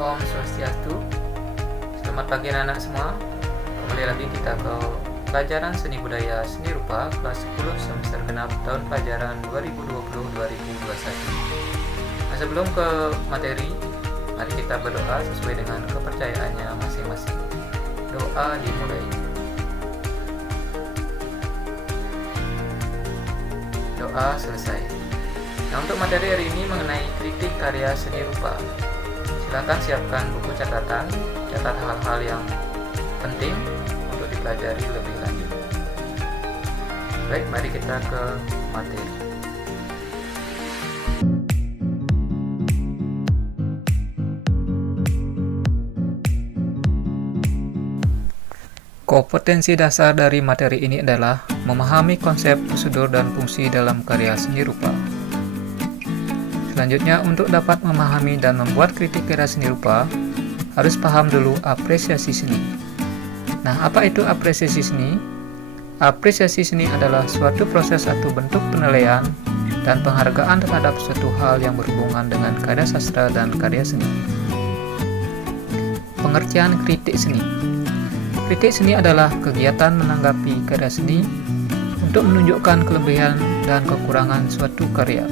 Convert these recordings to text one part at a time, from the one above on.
Om Swastiastu. Selamat pagi anak-anak semua. Kembali lagi kita ke pelajaran seni budaya seni rupa kelas 10 semester genap tahun pelajaran 2020-2021. Nah, sebelum ke materi, mari kita berdoa sesuai dengan kepercayaannya masing-masing. Doa dimulai. Doa selesai. Nah, untuk materi hari ini mengenai kritik karya seni rupa. Silakan siapkan buku catatan, catat hal-hal yang penting untuk dipelajari lebih lanjut. Baik, mari kita ke materi. Kompetensi dasar dari materi ini adalah memahami konsep, prosedur, dan fungsi dalam karya seni rupa. Selanjutnya, untuk dapat memahami dan membuat kritik karya seni rupa, harus paham dulu apresiasi seni. Nah, apa itu apresiasi seni? Apresiasi seni adalah suatu proses atau bentuk penilaian dan penghargaan terhadap suatu hal yang berhubungan dengan karya sastra dan karya seni. Pengertian kritik seni. Kritik seni adalah kegiatan menanggapi karya seni untuk menunjukkan kelebihan dan kekurangan suatu karya.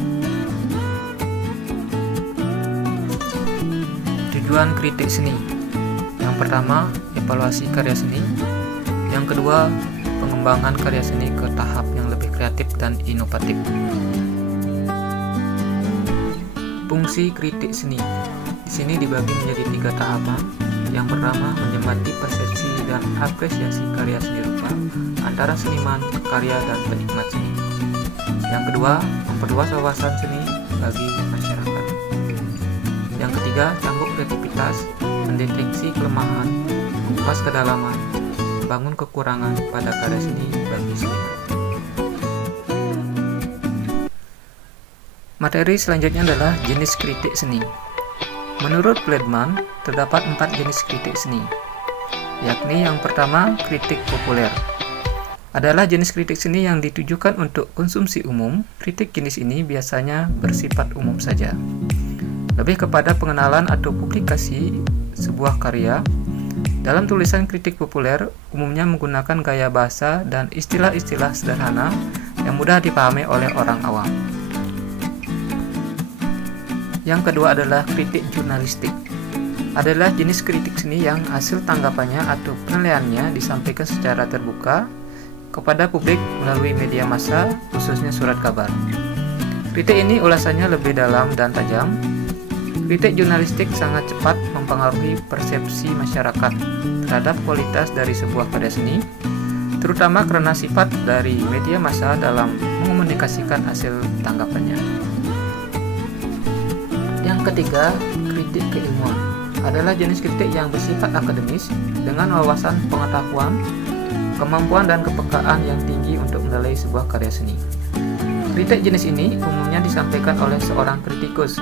Tujuan kritik seni. Yang pertama, evaluasi karya seni. Yang kedua, pengembangan karya seni ke tahap yang lebih kreatif dan inovatif. Fungsi kritik seni. Di sini dibagi menjadi 3 tahapan. Yang pertama, menjemati persepsi dan apresiasi karya seni rupa antara seniman, karya, dan penikmat seni. Yang kedua, memperluas wawasan seni bagi masyarakat. Yang ketiga, cambuk kreativitas, mendeteksi kelemahan, mengupas kedalaman, membangun kekurangan pada karya seni bagi seniman. Materi selanjutnya adalah jenis kritik seni. Menurut Bledman, terdapat 4 jenis kritik seni, yakni yang pertama, kritik populer. Adalah jenis kritik seni yang ditujukan untuk konsumsi umum. Kritik jenis ini biasanya bersifat umum saja, lebih kepada pengenalan atau publikasi sebuah karya. Dalam tulisan kritik populer, umumnya menggunakan gaya bahasa dan istilah-istilah sederhana yang mudah dipahami oleh orang awam. Yang kedua adalah kritik jurnalistik. Adalah jenis kritik seni yang hasil tanggapannya atau penilaiannya disampaikan secara terbuka kepada publik melalui media massa, khususnya surat kabar. Kritik ini ulasannya lebih dalam dan tajam. Kritik jurnalistik sangat cepat mempengaruhi persepsi masyarakat terhadap kualitas dari sebuah karya seni, terutama karena sifat dari media massa dalam mengomunikasikan hasil tanggapannya. Yang ketiga, kritik keilmuan. Adalah jenis kritik yang bersifat akademis dengan wawasan pengetahuan, kemampuan dan kepekaan yang tinggi untuk menilai sebuah karya seni. Kritik jenis ini umumnya disampaikan oleh seorang kritikus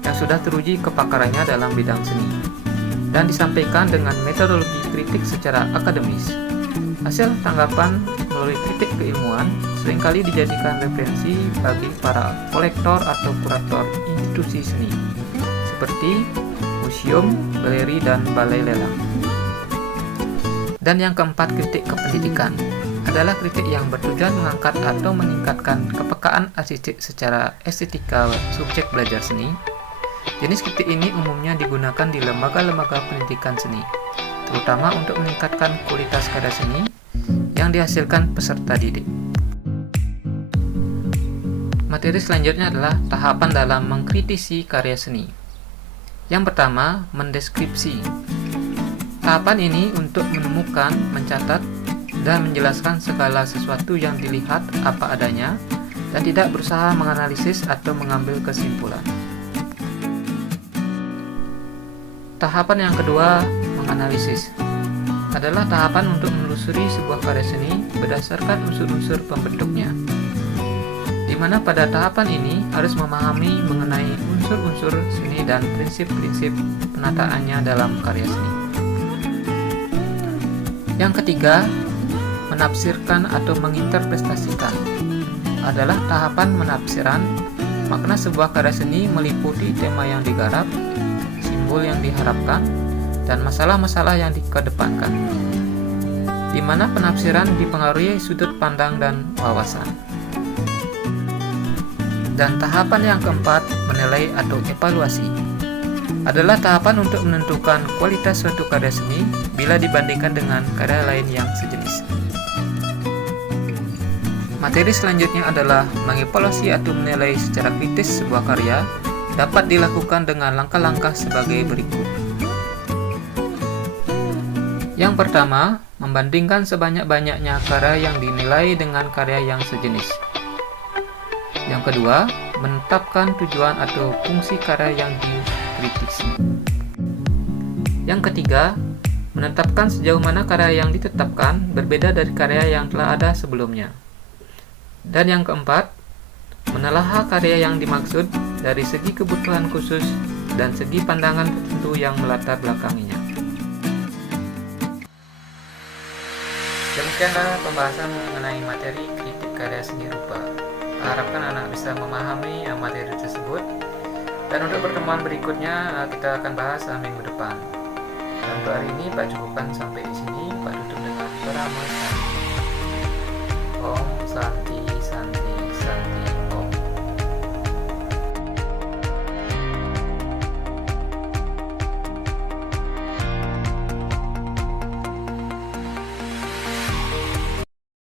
yang sudah teruji kepakarannya dalam bidang seni dan disampaikan dengan metodologi kritik secara akademis. Hasil tanggapan melalui kritik keilmuan seringkali dijadikan referensi bagi para kolektor atau kurator institusi seni seperti museum, galeri, dan balai lelang. Dan yang keempat, kritik kependidikan. Adalah kritik yang bertujuan mengangkat atau meningkatkan kepekaan artistik secara estetika subjek belajar seni. Jenis kritik ini umumnya digunakan di lembaga-lembaga pendidikan seni, terutama untuk meningkatkan kualitas karya seni yang dihasilkan peserta didik. Materi selanjutnya adalah tahapan dalam mengkritisi karya seni. Yang pertama, mendeskripsi. Tahapan ini untuk menemukan, mencatat, dan menjelaskan segala sesuatu yang dilihat apa adanya dan tidak berusaha menganalisis atau mengambil kesimpulan. Tahapan yang kedua, menganalisis. Adalah tahapan untuk menelusuri sebuah karya seni berdasarkan unsur-unsur pembentuknya, di mana pada tahapan ini harus memahami mengenai unsur-unsur seni dan prinsip-prinsip penataannya dalam karya seni. Yang ketiga, menafsirkan atau menginterpretasikan. Adalah tahapan menafsiran makna sebuah karya seni meliputi tema yang digarap, timbul yang diharapkan, dan masalah-masalah yang dikedepankan, di mana penafsiran dipengaruhi sudut pandang dan wawasan. Dan tahapan yang keempat, menilai atau evaluasi, adalah tahapan untuk menentukan kualitas suatu karya seni bila dibandingkan dengan karya lain yang sejenis. Materi selanjutnya adalah mengevaluasi atau menilai secara kritis sebuah karya dapat dilakukan dengan langkah-langkah sebagai berikut. Yang pertama, membandingkan sebanyak-banyaknya karya yang dinilai dengan karya yang sejenis. Yang kedua, menetapkan tujuan atau fungsi karya yang dikritisi. Yang ketiga, menetapkan sejauh mana karya yang ditetapkan berbeda dari karya yang telah ada sebelumnya. Dan yang keempat, menelaah karya yang dimaksud dari segi kebutuhan khusus dan segi pandangan tertentu yang melatar belakanginya. Demikianlah pembahasan mengenai materi kritik karya seni rupa. Harapkan anak bisa memahami materi tersebut. Dan untuk pertemuan berikutnya kita akan bahas minggu depan. Dan untuk hari ini Pak cukupkan sampai di sini. Pak tutup dengan Pramasari. Om Santi.